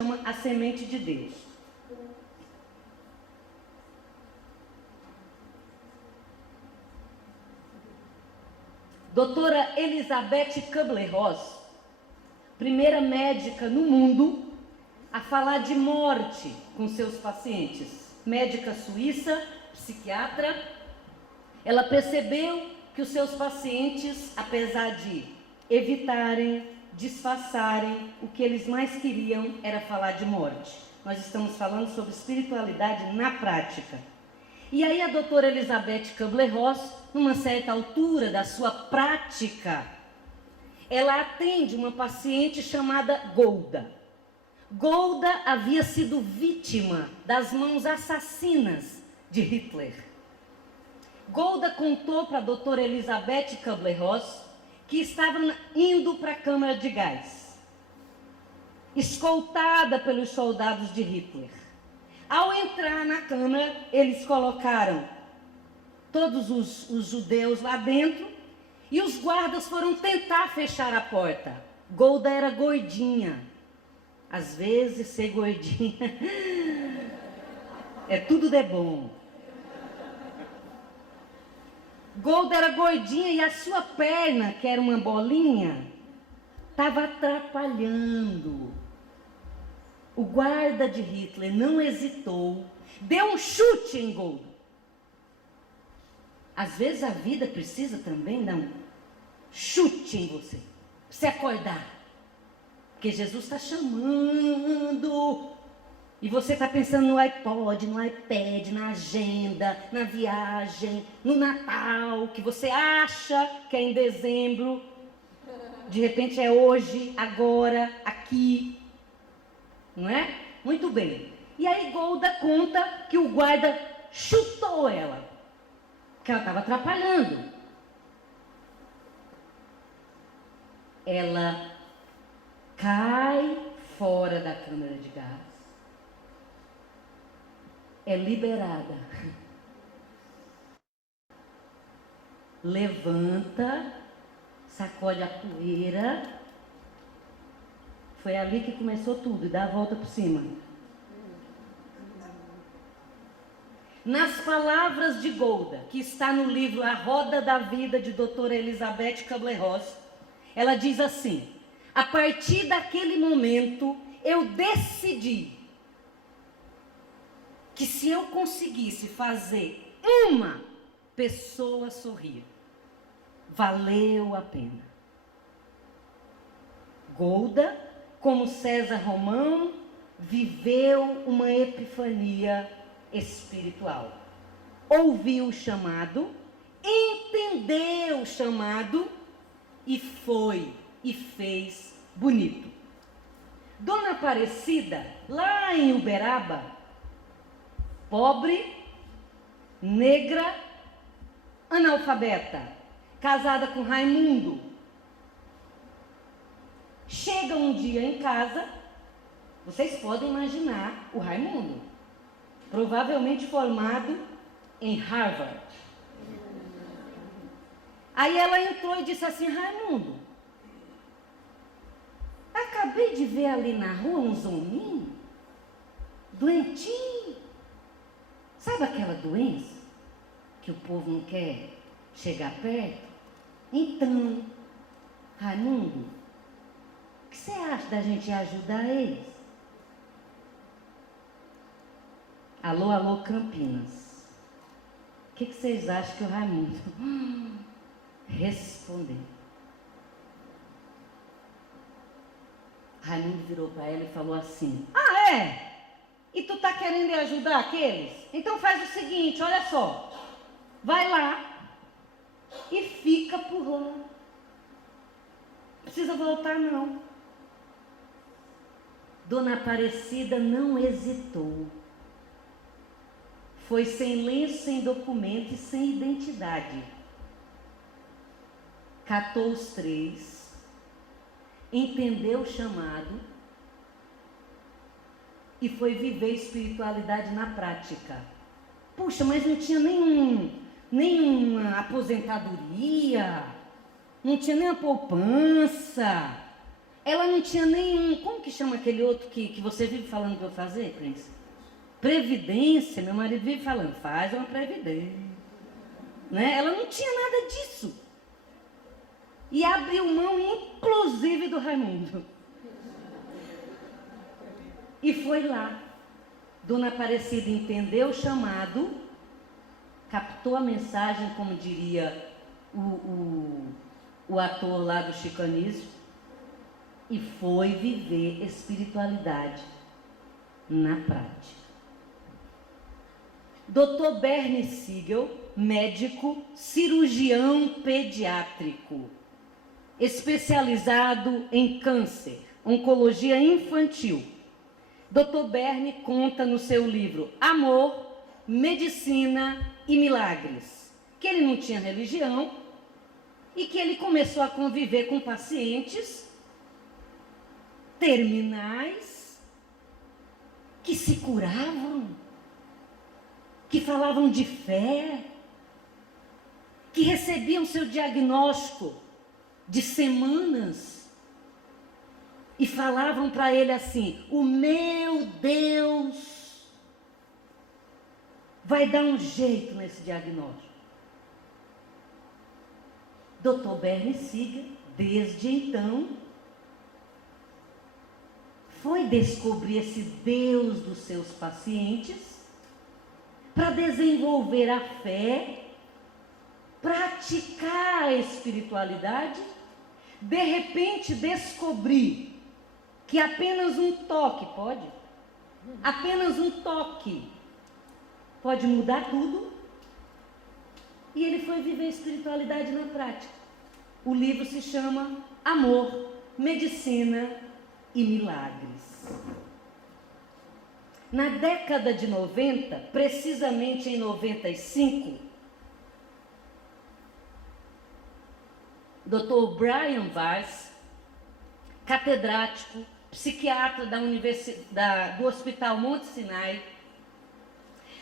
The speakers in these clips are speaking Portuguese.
chama A Semente de Deus. Doutora Elizabeth Kubler-Ross, primeira médica no mundo a falar de morte com seus pacientes. Médica suíça, psiquiatra, ela percebeu que os seus pacientes, apesar de evitarem, disfarçarem, o que eles mais queriam era falar de morte. Nós estamos falando sobre espiritualidade na prática. E aí a doutora Elizabeth Kubler-Ross, numa certa altura da sua prática, ela atende uma paciente chamada Golda. Golda havia sido vítima das mãos assassinas de Hitler. Golda contou para a doutora Elizabeth Kubler-Ross que estava indo para a câmara de gás, escoltada pelos soldados de Hitler. Ao entrar na câmara, eles colocaram todos os judeus lá dentro e os guardas foram tentar fechar a porta. Golda era gordinha. Às vezes, ser gordinha é tudo de bom. Golda era gordinha e a sua perna, que era uma bolinha, estava atrapalhando. O guarda de Hitler não hesitou, deu um chute em Golda. Às vezes a vida precisa também dar um chute em você, para você acordar. Porque Jesus está chamando. E você está pensando no iPod, no iPad, na agenda, na viagem, no Natal, que você acha que é em dezembro. De repente é hoje, agora, aqui. Não é? Muito bem. E aí Golda conta que o guarda chutou ela, que ela estava atrapalhando. Ela cai fora da câmara de gás. É liberada. Levanta, sacode a poeira. Foi ali que começou tudo, e dá a volta por cima. Nas palavras de Golda, que está no livro A Roda da Vida, de doutora Elizabeth Kubler-Ross, ela diz assim: a partir daquele momento, eu decidi que se eu conseguisse fazer uma pessoa sorrir, valeu a pena. Golda, como César Romão, viveu uma epifania espiritual. Ouviu o chamado, entendeu o chamado e foi e fez bonito. Dona Aparecida, lá em Uberaba, pobre, negra, analfabeta, casada com Raimundo. Chega um dia em casa, vocês podem imaginar o Raimundo, provavelmente formado em Harvard. Aí ela entrou e disse assim: Raimundo, acabei de ver ali na rua uns hominhos, doentinho. Sabe aquela doença que o povo não quer chegar perto? Então, Raimundo, o que você acha da gente ajudar eles? Alô, alô, Campinas. O que vocês acham que o Raimundo respondeu? Raimundo virou para ela e falou assim: ah, é? E tu tá querendo ajudar aqueles? Então faz o seguinte, olha só. Vai lá e fica por lá. Não precisa voltar, não. Dona Aparecida não hesitou. Foi sem lenço, sem documento e sem identidade. Catou os três, entendeu o chamado e foi viver espiritualidade na prática. Puxa, mas não tinha nenhuma aposentadoria, não tinha nem a poupança. Ela não tinha nenhum, como que chama aquele outro que você vive falando para eu fazer, Prince? Previdência, meu marido vive falando, faz uma previdência. Né? Ela não tinha nada disso. E abriu mão, inclusive, do Raimundo. E foi lá. Dona Aparecida entendeu o chamado, captou a mensagem, como diria o ator lá do Chico Anísio, e foi viver espiritualidade na prática. Dr. Bernie Siegel, médico, cirurgião pediátrico, especializado em câncer, oncologia infantil. Dr. Bernie conta no seu livro Amor, Medicina e Milagres, que ele não tinha religião e que ele começou a conviver com pacientes terminais que se curavam, que falavam de fé, que recebiam seu diagnóstico de semanas e falavam para ele assim: o meu Deus vai dar um jeito nesse diagnóstico. Dr. Bernie Siegel, desde então, foi descobrir esse Deus dos seus pacientes para desenvolver a fé, praticar a espiritualidade, de repente descobrir que apenas um toque pode mudar tudo, e ele foi viver a espiritualidade na prática. O livro se chama Amor, Medicina e Milagres. Na década de 90, precisamente em 95, Dr. Brian Weiss, catedrático, psiquiatra do Hospital Monte Sinai,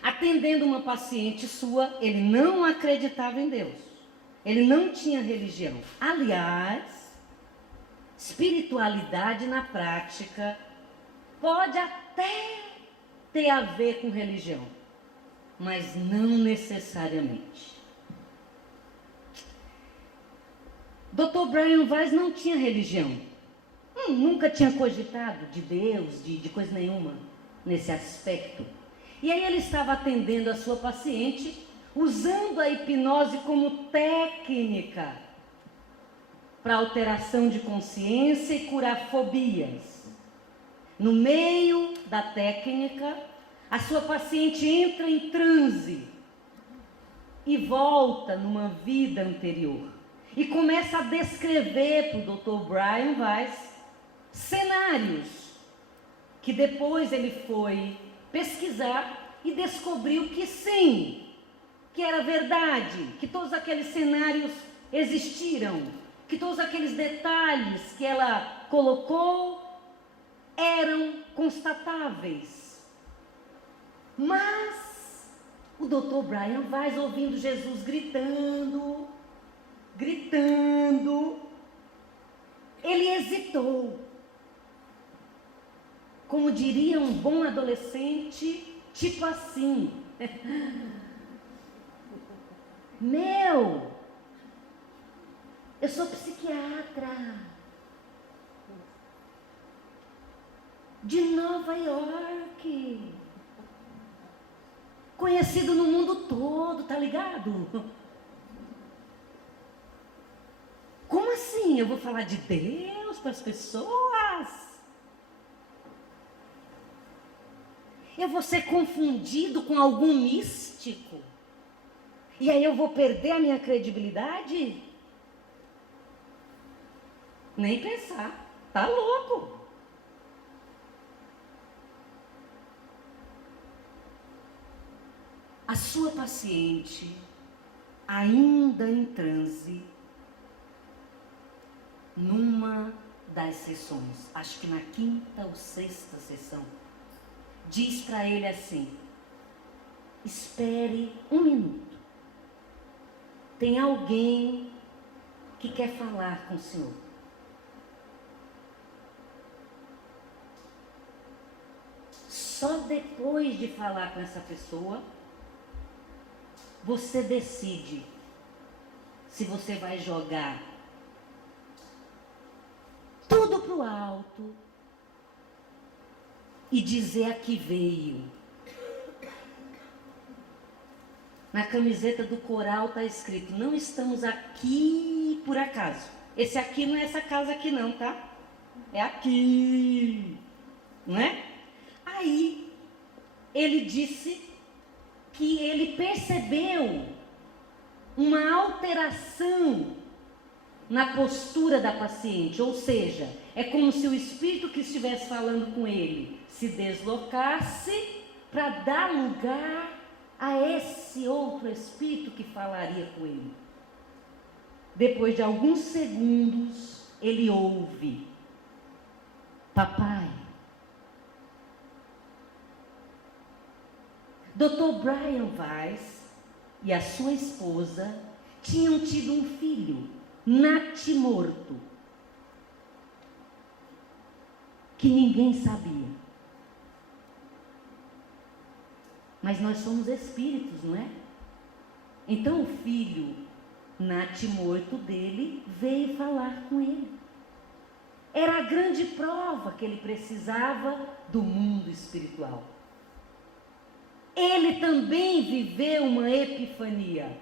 atendendo uma paciente sua, ele não acreditava em Deus, ele não tinha religião. Aliás, espiritualidade na prática pode até ter a ver com religião, mas não necessariamente. Dr. Brian Weiss não tinha religião, nunca tinha cogitado de Deus, de coisa nenhuma nesse aspecto. E aí ele estava atendendo a sua paciente, usando a hipnose como técnica para alteração de consciência e curar fobias. No meio da técnica, a sua paciente entra em transe e volta numa vida anterior. E começa a descrever para o Dr. Brian Weiss cenários que depois ele foi pesquisar e descobriu que sim, que era verdade, que todos aqueles cenários existiram, que todos aqueles detalhes que ela colocou eram constatáveis. Mas o Dr. Brian Weiss, ouvindo Jesus gritando, ele hesitou. Como diria um bom adolescente, tipo assim: eu sou psiquiatra de Nova York, conhecido no mundo todo, tá ligado? Como assim eu vou falar de Deus para as pessoas? Eu vou ser confundido com algum místico? E aí eu vou perder a minha credibilidade? Nem pensar, tá louco. A sua paciente, ainda em transe, numa das sessões, acho que na 5ª ou 6ª sessão, diz para ele assim: espere 1 minuto, tem alguém que quer falar com o senhor. só depois de falar com essa pessoa, você decide se você vai jogar tudo para o alto e dizer a que veio. Na camiseta do coral está escrito: não estamos aqui por acaso. Esse aqui não é essa casa aqui não, tá? É aqui, não é? Aí, ele disse que ele percebeu uma alteração na postura da paciente, ou seja, é como se o espírito que estivesse falando com ele se deslocasse para dar lugar a esse outro espírito que falaria com ele. Depois de alguns segundos, ele ouve: papai, Dr. Brian Weiss e a sua esposa tinham tido um filho, natimorto, que ninguém sabia. Mas nós somos espíritos, não é? Então o filho natimorto dele veio falar com ele. Era a grande prova que ele precisava do mundo espiritual. Ele também viveu uma epifania.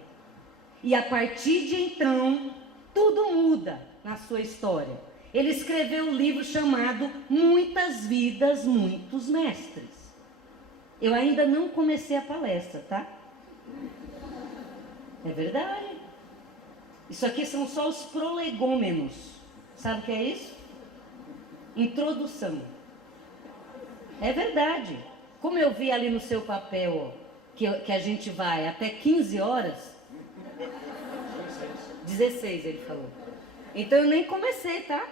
E a partir de então, tudo muda na sua história. Ele escreveu um livro chamado Muitas Vidas, Muitos Mestres. Eu ainda não comecei a palestra, tá? É verdade. Isso aqui são só os prolegômenos. Sabe o que é isso? Introdução. É verdade. Como eu vi ali no seu papel, que a gente vai até 15 horas. 16 ele falou. Então eu nem comecei, tá?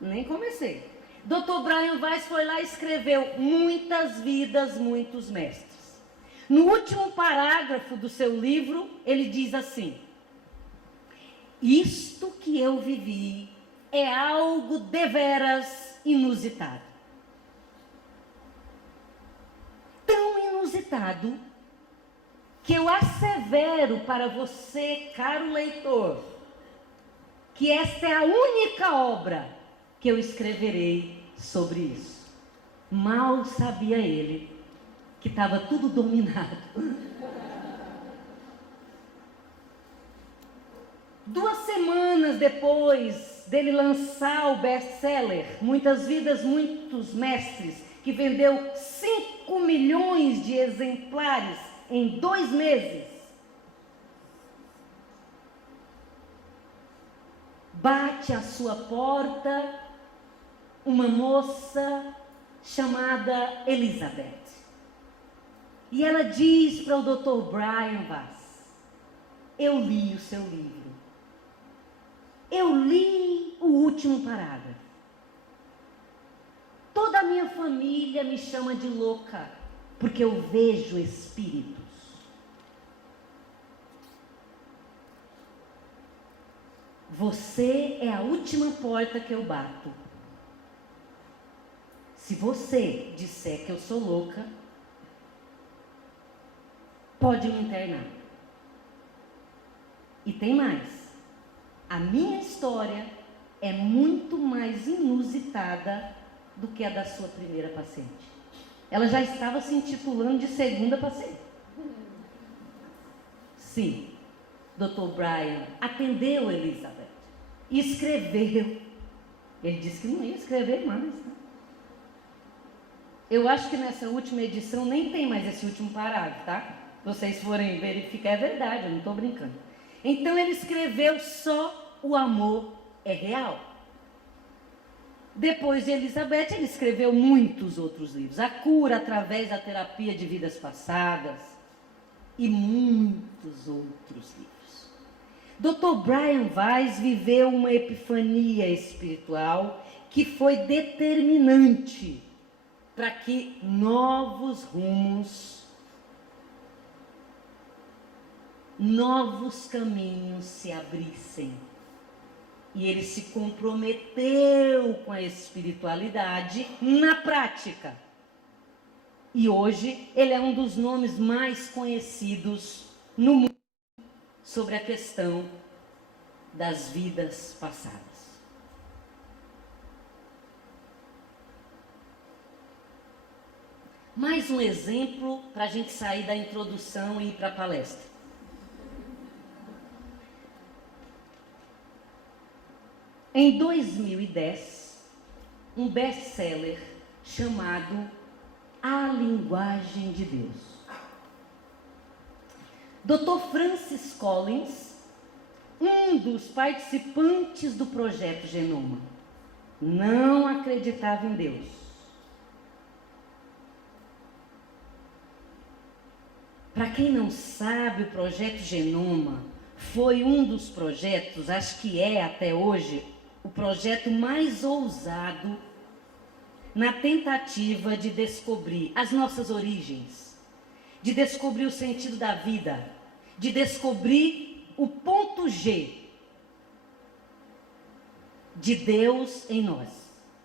Nem comecei. Dr. Brian Weiss foi lá e escreveu Muitas Vidas, Muitos Mestres. No último parágrafo do seu livro, ele diz assim: isto que eu vivi é algo deveras inusitado. Tão inusitado que eu assevero para você, caro leitor, que esta é a única obra que eu escreverei sobre isso. Mal sabia ele que estava tudo dominado. 2 semanas depois dele lançar o best-seller Muitas Vidas, Muitos Mestres, que vendeu 5 milhões de exemplares em 2 meses, bate à sua porta uma moça chamada Elizabeth. E ela diz para o Dr. Brian Weiss: eu li o seu livro. Eu li o último parágrafo. Toda a minha família me chama de louca, porque eu vejo espíritos. Você é a última porta que eu bato. Se você disser que eu sou louca, pode me internar. E tem mais. A minha história é muito mais inusitada do que a da sua primeira paciente. Ela já estava se intitulando de segunda paciente. Sim, Dr. Brian atendeu Elizabeth e escreveu. Ele disse que não ia escrever mais, né? Eu acho que nessa última edição nem tem mais esse último parágrafo, tá? Vocês forem verificar, é verdade, eu não estou brincando. Então ele escreveu só O Amor é Real. Depois de Elizabeth, ele escreveu muitos outros livros. A Cura através da Terapia de Vidas Passadas e muitos outros livros. Dr. Brian Weiss viveu uma epifania espiritual que foi determinante para que novos rumos, novos caminhos se abrissem. E ele se comprometeu com a espiritualidade na prática. E hoje ele é um dos nomes mais conhecidos no mundo sobre a questão das vidas passadas. Mais um exemplo para a gente sair da introdução e ir para a palestra. Em 2010, um best-seller chamado A Linguagem de Deus. Dr. Francis Collins, um dos participantes do projeto Genoma, não acreditava em Deus. Para quem não sabe, o projeto Genoma foi um dos projetos, acho que é até hoje, o projeto mais ousado na tentativa de descobrir as nossas origens, de descobrir o sentido da vida, de descobrir o ponto G de Deus em nós,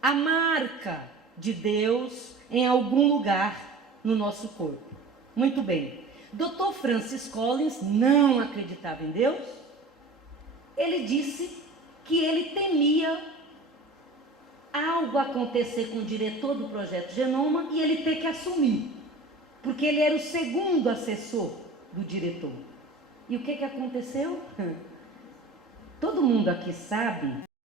a marca de Deus em algum lugar no nosso corpo. Muito bem. Dr. Francis Collins não acreditava em Deus. Ele disse que ele temia algo acontecer com o diretor do projeto Genoma e ele ter que assumir, porque ele era o segundo assessor do diretor. E o que aconteceu? Todo mundo aqui sabe